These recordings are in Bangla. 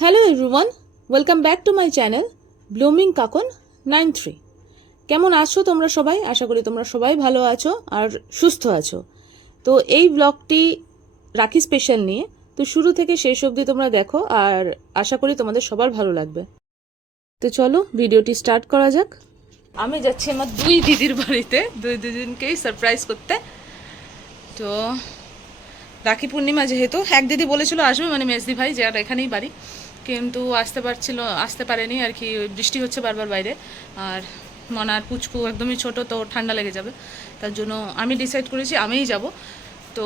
Hello everyone, welcome back to my channel blooming Kakon 93। কেমন আছো তোমরা সবাই? আশা করি তোমরা সবাই ভালো আছো আর সুস্থ আছো। তো এই ব্লগটি রাখি স্পেশাল নিয়ে, তো শুরু থেকে শেষ অবধি তোমরা দেখো আর আশা করি তোমাদের সবার ভালো লাগবে। তো চলো ভিডিওটি স্টার্ট করা যাক। আমি যাচ্ছি আমার দুই দিদির বাড়িতে, দুই দিদিনকেই সারপ্রাইজ করতে। তো রাখি পূর্ণিমা যেহেতু, এক দিদি বলেছিল আসবে, মানে মেজদি ভাই, যার এখানেই বাড়ি, কিন্তু আসতে পারেনি আর কি। বৃষ্টি হচ্ছে বারবার বাইরে, আর মনার পুচকু একদমই ছোট, তো ঠান্ডা লেগে যাবে। তার জন্য আমি ডিসাইড করেছি আমিই যাব। তো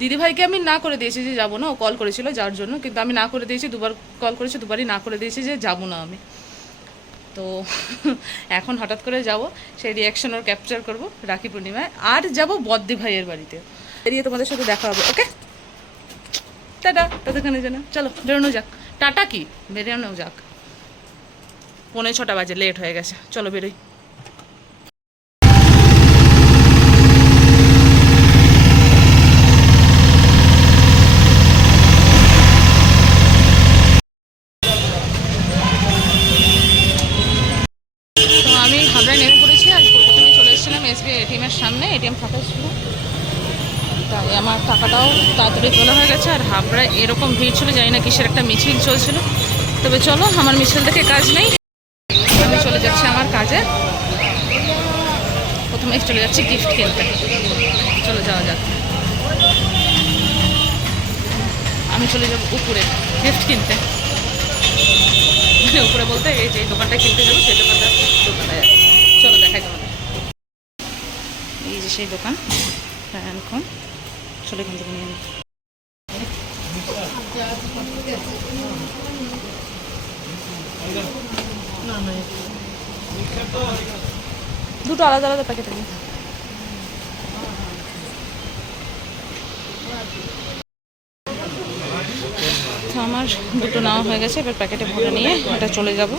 দিদিভাইকে আমি না করে দিয়েছি যে যাবো না, ও কল করেছিল যার জন্য, কিন্তু আমি না করে দিয়েছি, দুবার কল করেছি, দুবারই না করে দিয়েছি যে যাবো না আমি। তো এখন হঠাৎ করে যাব, সেই রিয়াকশন ওর ক্যাপচার করবো রাখি পূর্ণিমায়। আর যাব বদ্দি ভাইয়ের বাড়িতে, বেরিয়ে তোমাদের সাথে দেখা হবে। ওকে, টাটা। ততক্ষণের জন্য চলো বেরোনো যাক। টাটা কি, বেরোনো যাক। 5:45 বাজে, লেট হয়ে গেছে, চলো বেরোই। তো আমি হাবড়ায় নেমে পড়েছি, আর প্রথমে চলে এসেছিলাম এসবিআই এটিএমের সামনে। এটিএম ফাঁকা ছিল, তাই আমার টাকাটাও তাড়াতাড়ি তোলা হয়ে গেছে। আর হাবড়ায় এরকম ভিড় ছিল, জানি না কিসের একটা মিছিল চলছিল। তবে চলো, আমার মিছিল দেখে কাজ নেই, আমি চলে যাচ্ছি আমার কাজে। প্রথমে চলে যাচ্ছি গিফট কিনতে, চলে যাওয়া যাক। আমি চলে যাব উপরে গিফট কিনতে, মানে উপরে বলতে এই যে দোকানটা কিনতে যাবো, সেই দোকানটা চলো দেখাই তোমাদের। এই যে সেই দোকান, এখন চলে এখান থেকে নিয়ে নিই। দুটো আলাদা আলাদা প্যাকেট আছে। তো আমার দুটো নেওয়া হয়ে গেছে, এবার প্যাকেটে ভরে নিয়ে এটা চলে যাব।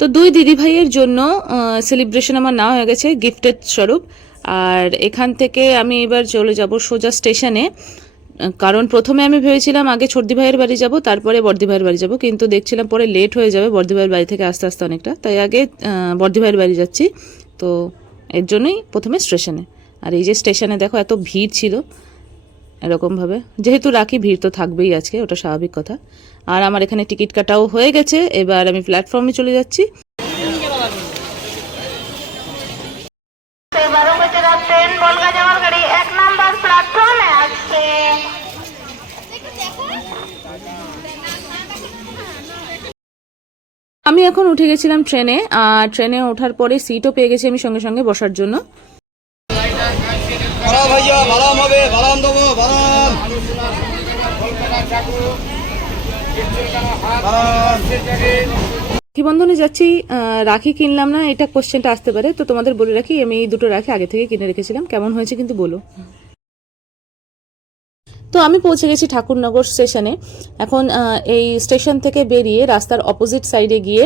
তো দুই দিদি ভাইয়ের জন্য সেলিব্রেশন আমার নেওয়া হয়ে গেছে গিফটের স্বরূপ। আর এখান থেকে আমি এবার চলে যাব সোজা স্টেশনে, কারণ প্রথমে আমি ভেবেছিলাম আগে ছোটদি ভাইয়ের বাড়ি যাব, তারপরে বড়দি ভাইয়ের বাড়ি যাব, কিন্তু দেখছিলাম পরে লেট হয়ে যাবে বড়দি ভাইয়ের বাড়ি থেকে আসতে আসতে অনেকটা, তাই আগে বড়দি ভাইয়ের বাড়ি যাচ্ছি। তো এর জন্যই প্রথমে স্টেশনে। আর এই যে স্টেশনে দেখো এত ভিড় ছিল, এরকমভাবে যেহেতু রাখি, ভিড় তো থাকবেই আজকে, ওটা স্বাভাবিক কথা। আর আমার এখানে টিকিট কাটাও হয়ে গেছে, এবার আমি প্ল্যাটফর্মে চলে যাচ্ছি। আমি এখন উঠে গেছিলাম ট্রেনে, আর ট্রেনে ওঠার পরে সিটও পেয়ে গেছি আমি সঙ্গে সঙ্গে বসার জন্য। রাখি বন্ধনে যাচ্ছি, রাখি কিনলাম না, এটা কোশ্চেনটা আসতে পারে, তো তোমাদের বলে রাখি আমি এই দুটো রাখি আগে থেকে কিনে রেখেছিলাম। কেমন হয়েছে কিন্তু বলো। তো আমি পৌঁছে গেছি ঠাকুরনগর স্টেশনে। এখন এই স্টেশন থেকে বেরিয়ে রাস্তার অপোজিট সাইডে গিয়ে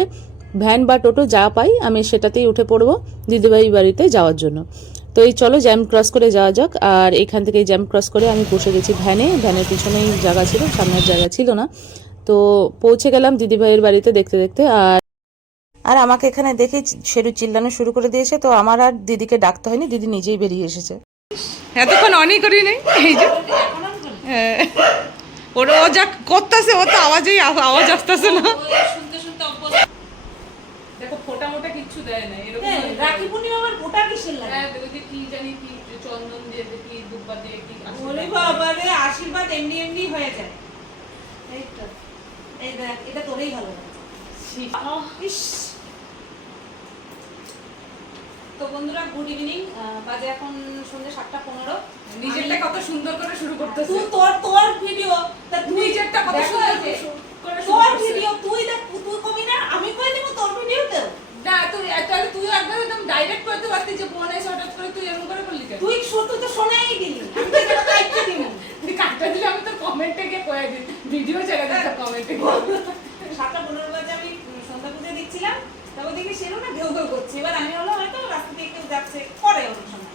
ভ্যান বা টোটো যা পাই আমি সেটাতেই উঠে পড়বো দিদিভাই বাড়িতে যাওয়ার জন্য। তো এই চলো জ্যাম ক্রস করে যাওয়া যাক। আর এখান থেকে জ্যাম ক্রস করে আমি বসে গেছি ভ্যানে, ভ্যানের পিছনেই জায়গা ছিল, সামনের জায়গা ছিল না। তো পৌঁছে গেলাম দিদিভাইয়ের বাড়িতে দেখতে দেখতে। আর আমাকে এখানে দেখে শেরু চিল্লানো শুরু করে দিয়েছে, তো আমার আর দিদিকে ডাকতে হয়নি, দিদি নিজেই বেরিয়ে এসেছে। এতক্ষণ অনই করি নেই, এই যে ওরা ও যা করতেছে, ও তো আওয়াজ আসতেছে না। দেখো ফোটা মোটা কিচ্ছু দেয় না, এরকম রাখি পূর্ণিমা আবার ফোটা কিসের লাগে? হ্যাঁ দেখো কি জানি কি চন্দন দিয়ে কি দুব্বা দিয়ে কি, ওরে বাবা রে, আশীর্বাদ এমনি এমনি হয়ে যায়। এই তো এই দেখ, এটা তোরেই ভালো লাগে। ইস। তো বন্ধুরা গুড ইভিনিং, বাজে এখন সন্ধ্যে 7:15। নিজেরটা কত সুন্দর করে শুরু করতেছিস তুই, তোর ভিডিও, তা তুই নিজেরটা কত সুন্দর করে তোর ভিডিও তুই দেখ, তুই কবি না, আমি কই দেব তোর ভিডিওতে না। তুই একবার একদম ডাইরেক্ট করতে পারতি যে বোন এসে হঠাৎ করে তুই এরকম করে করলি কেন? তুই তো শোনাই দিলি, আমি তো এটা কাটতে দিই না। তুই কাটতে দিলে আমি তো কমেন্টে গিয়ে কয়ে দিই, ভিডিও ছেড়ে দিই কমেন্টে। 7:15 বাজে আমি সন্ধ্যা পূজা দিচ্ছিলাম, তারপর দেখি সেরো না ঘেউ ঘেউ করছে। এবার আমি হলো হয়তো রাস্তা দিয়ে কেউ যাচ্ছে, পরে অনেক সময়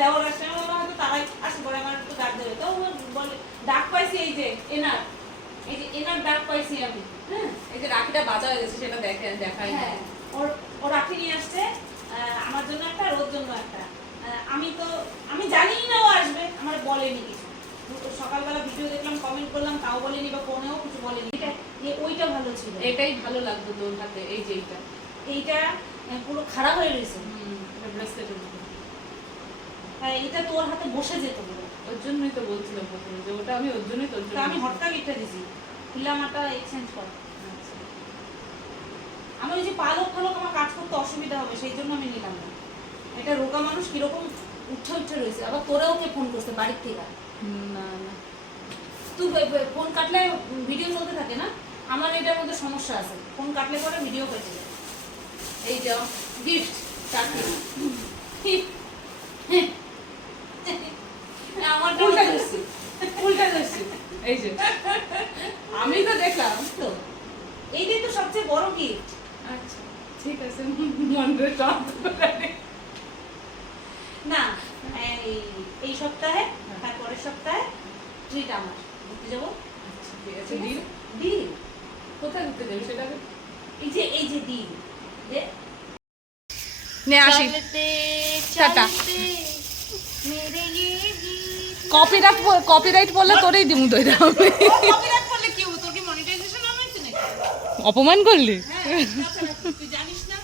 দেওয়ার আসে, আমার হয়তো তারাই আসে পরে আমার একটু ডাক দেবে, তো বলে ডাক পাইছি এই যে এনার, এই যে এনার ডাক পাইছি আমি। হ্যাঁ, এই যে রাখিটা বাজা হয়ে গেছে সেটা দেখাই। হ্যাঁ, ও রাখি নিয়ে আসছে আমার জন্য একটা, আর ওর জন্য একটা। আমি জানিই না ও আসবে, আমার বলেনি কিছু। সকালবেলা ভিডিও দেখলাম, কমেন্ট করলাম, তাও বলেনি, বা ফোনেও কিছু বলেনি। ওইটা ভালো ছিল, এটাই ভালো লাগতো তোর হাতে, এই যে এইটা পুরো খারাপ হয়ে রয়েছে। হ্যাঁ, এটা তোর হাতে বসে যেত পুরো। ওর জন্যই তো বলছিলাম প্রথমে যে ওটা আমি ওর জন্যই তোর জন্য আমি হটকার গিটটা দিছি, খুললামাটা এক্সচেঞ্জ কর। আমি ওই যে পালক ফালক আমার কাজ করতে অসুবিধা হবে, সেই জন্য আমি নিলাম না। এটা রোগা মানুষ কিরকম উঠে রয়েছে, আবার তোরা ওকে ফোন করছে বাড়ির থেকে। না না, তুই ফোন কাটলে ভিডিও চলতে থাকে না, আমার এটার মধ্যে সমস্যা আছে, ফোন কাটলে পরে ভিডিও কেটে যায়। এই যে গিফট চাকরি আমার উল্টা ধরছি, উল্টা ধরছি। এই যে আমি তো দেখলাম তো এইটাই তো সবচেয়ে বড় গিফট। আচ্ছা ঠিক আছে, মনে না এই সপ্তাহে, তারপরের সপ্তাহে ট্রিট আমার, ঘুরতে যাবো। আচ্ছা ঠিক আছে, ডিল। ডিল কোথায় ঘুরতে যাবি সেটা? এই যে ডিল যে নে আসি, টাটা। কপিরাইট বললে তোরেই দিমু তো এটা। কপিরাইট করলে কি হবে, তোর কি মনিটাইজেশন হবে নাকি? অপমান করলি? তুই জানিস না।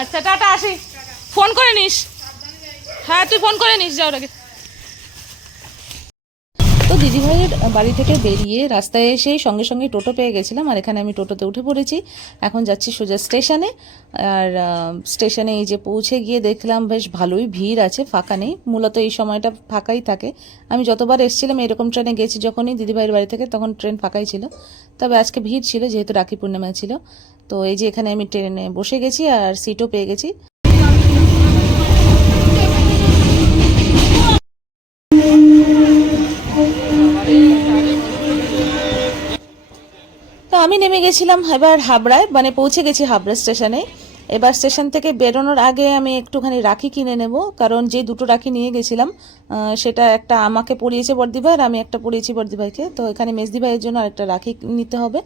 আচ্ছা টাটা, আসি, ফোন করে নিস। হ্যাঁ তুই ফোন করে নিস যাওয়ার আগে। তো দিদিভাইয়ের বাড়ি থেকে বেরিয়ে রাস্তায় এসে সঙ্গে সঙ্গে টোটো পেয়ে গেছিলাম, আর এখানে আমি টোটোতে উঠে পড়েছি। এখন যাচ্ছি সোজা স্টেশনে। আর স্টেশনে এই যে পৌঁছে গিয়ে দেখলাম বেশ ভালোই ভিড় আছে, ফাঁকা নেই। মূলত এই সময়টা ফাঁকাই থাকে। আমি যতবার এসেছিলাম এরকম ট্রেনে গেছি যখনই দিদিভাইয়ের বাড়ি থেকে, তখন ট্রেন ফাঁকাই ছিল। তবে আজকে ভিড় ছিল যেহেতু রাখি পূর্ণিমা ছিল। তো এই যে এখানে আমি ট্রেনে বসে গেছি আর সিটও পেয়ে গেছি। তো আমি নেমে গেছিলাম এবার হাবড়ায়, মানে পৌঁছে গেছি হাবড়া স্টেশনে। এবার স্টেশন থেকে বেরোনোর আগে আমি একটুখানি রাখি কিনে নেব, কারণ যে দুটো রাখি নিয়ে গেছিলাম সেটা একটা আমাকে পরিয়েছে বর্দিভাই, আর আমি একটা পরিয়েছি বর্দিভাইকে। তো এখানে মেজদি ভাইয়ের জন্য আরেকটা রাখি নিতে হবে।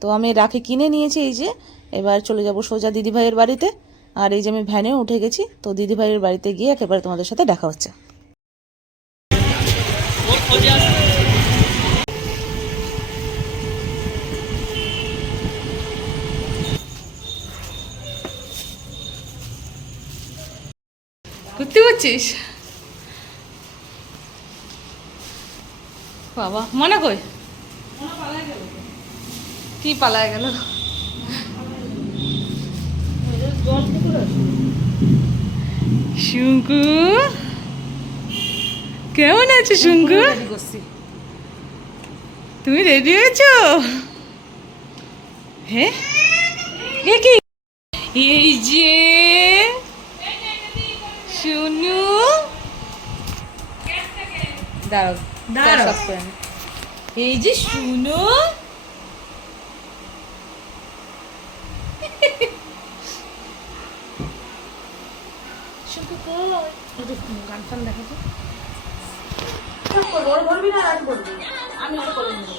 তো আমি রাখি কিনে নিয়েছি। এই যে এবার চলে যাব সোজা দিদিভাইয়ের বাড়িতে। আর এই যে আমি ভ্যানেও উঠে গেছি। তো দিদিভাইয়ের বাড়িতে গিয়ে একেবারে তোমাদের সাথে দেখা হচ্ছে। ঘুরতে পারছিস বাবা? মনে কই কি পালায় গেল? শুঙ্কু কেমন আছো? শুঙ্কু তুমি রেডি হয়েছো? হ্যাঁ, কি এই যে শুনু, দাঁড়াও দাঁড়াও, এই যে শুনো, গান ফান দেখাতো। আমি ওটা করে নেবো।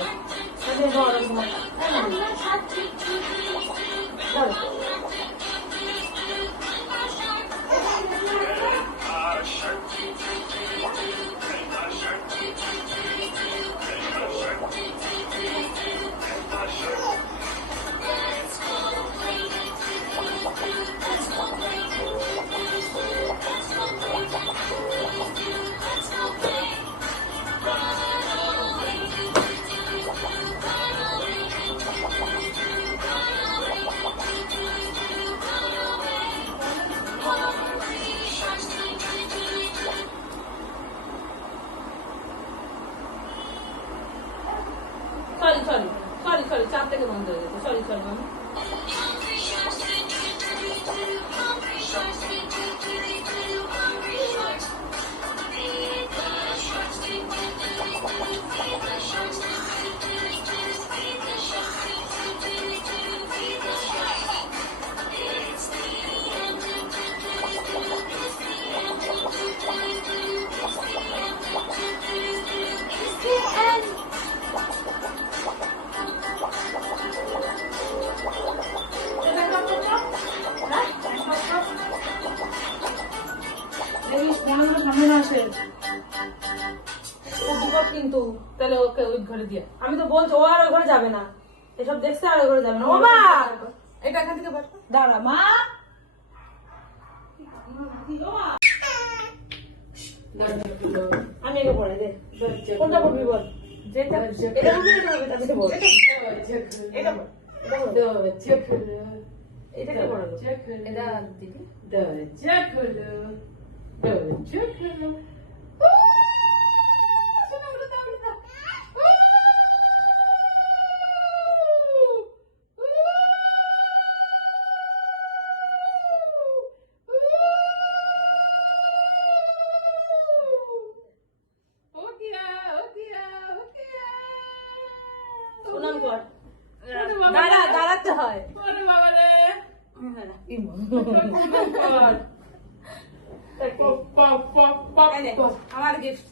সরি চাপ থেকে বন্ধ হয়ে গেছে, সরি মামি। সামনে না আসে কিন্তু তাহলে ওকে ওই ঘরে দিয়ে আমি তো বলছি ও আর ওই ঘরে যাবে না, এসব দেখছে আর ওই ঘরে যাবে না। ও মা এটা এখান থেকে বার কর। দাঁড়া মা, আমি একে পড়াই দে, কোনটা পড়বি বল, যেটা এটা বলবি এটা হবে তাকে বল, এটা বল, এটা কি পড়াবো, এটা দিবি প্রণাম কর, দাঁড়া দাঁড়াতে হয়, আমার গিফট।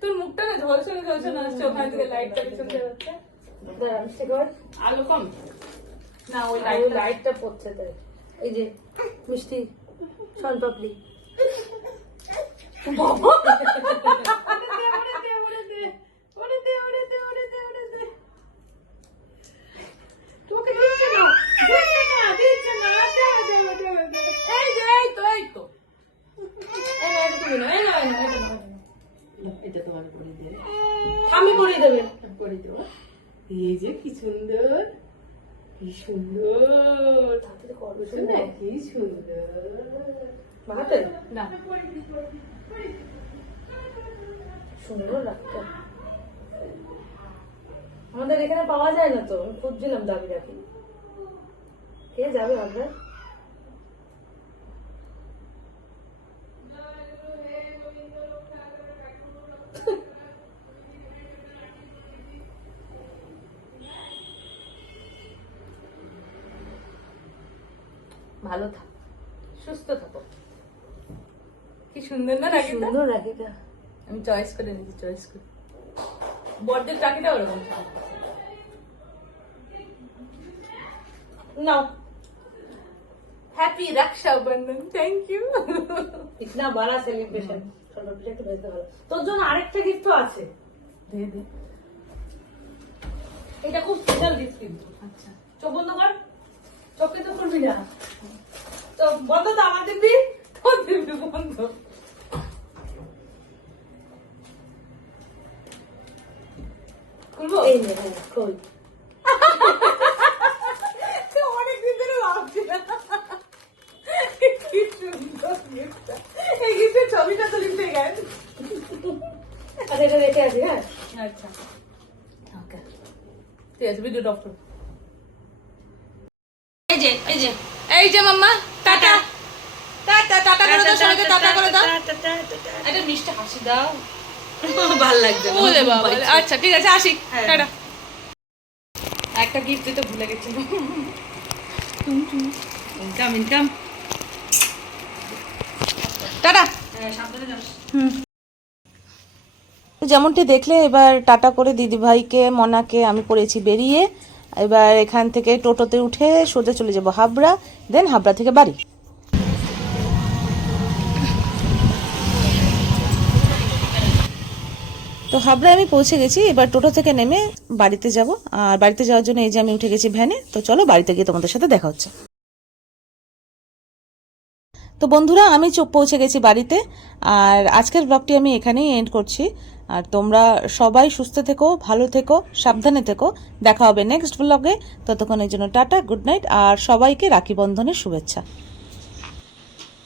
তোর মুখটা না ঝলসে ঝলসে না আসছে ওখান থেকে লাইটটা চলে যাচ্ছে দাঁড়া মিষ্টি কর, আলো কম না ওই ওই লাইট লাইটটা পড়ছে তাই, এই যে মিষ্টি শন পাপড়ি, তোকে দিচ্ছে না দিচ্ছে না এই যে এই তো এই না, এটা তুমি না, এই না, এই না, এটা না, এটা তোমার করে দিয়ে আমি পরিয়ে দেবে, করে দেবো। এই যে কি সুন্দর, কি সুন্দর, তাড়াতাড়ি কর, বুঝছো না? কি সুন্দর। বাহাতে না সুন্দর রাখতে, আমাদের এখানে পাওয়া যায় না তো, আমি খুঁজছিলাম দাবি রাখি, কে যাবে আমরা, ভালো থাক সুস্থ থাকো কি সুন্দর না রাখিটা সুন্দর রাখিটা, আমি চয়েস করে নিয়েছি চয়েস করে বড়দের রাখিটা ওরকম নাও, হ্যাপি রক্ষাবন্ধন থ্যাংক ইউ ইতনা বড় সেলিব্রেশন, সর্বপ্রথম একটু ভেজতে ভালো, তোর জন্য আরেকটা গিফট তো আছে, দে দে এটা খুব স্পেশাল গিফট কিন্তু, আচ্ছা চোখ বন্ধ কর, চোখ কিন্তু খুলবি না, তো বন্ধ তো আমার দিবি, তোর দিবি বন্ধ, খুলবো এই নে, হ্যাঁ, খোল, অনেকদিন ধরে ভাবছিলাম কি সুন্দর গিফটটা এই গিফটের ছবিটা তো লিখতে গেল আচ্ছা এটা রেখে আসি, হ্যাঁ আচ্ছা ওকে ঠিক আছে ভিডিও ডক্টর এই যে মাম্মা টাটা টাটা টাটা করে দাও সবাইকে টাটা করে দাও একটা মিষ্টি হাসি দাও ভাল লাগছে, বলে বাবা আচ্ছা ঠিক আছে আসি টাটা একটা গিফট দিতে ভুলে গেছিলাম ইনকাম ইনকাম টাটা সাবধানে যাস, যেমনটি দেখলে এবার টাটা করে দিদিভাইকে মনাকে আমি পড়েছি বেরিয়ে, এবার এখান থেকে টোটোতে উঠে সোজা চলে যাব হাবড়া, দেন হাবড়া থেকে বাড়ি। তো হাবড়ায় আমি পৌঁছে গেছি, এবার টোটো থেকে নেমে বাড়িতে যাব, আর বাড়িতে যাওয়ার জন্য এই যে আমি উঠে গেছি ভ্যানে, তো চলো বাড়িতে গিয়ে তোমাদের সাথে দেখা হচ্ছে। তো বন্ধুরা আমি পৌঁছে গেছি বাড়িতে, আর আজকের ব্লগটি আমি এখানেই এন্ড করছি, আর তোমরা সবাই সুস্থ থেকো, ভালো থেকো, সাবধানে থেকো, দেখা হবে নেক্সট ব্লগে, ততক্ষণের জন্য টাটা, গুড নাইট, আর সবাইকে রাখি বন্ধনের শুভেচ্ছা।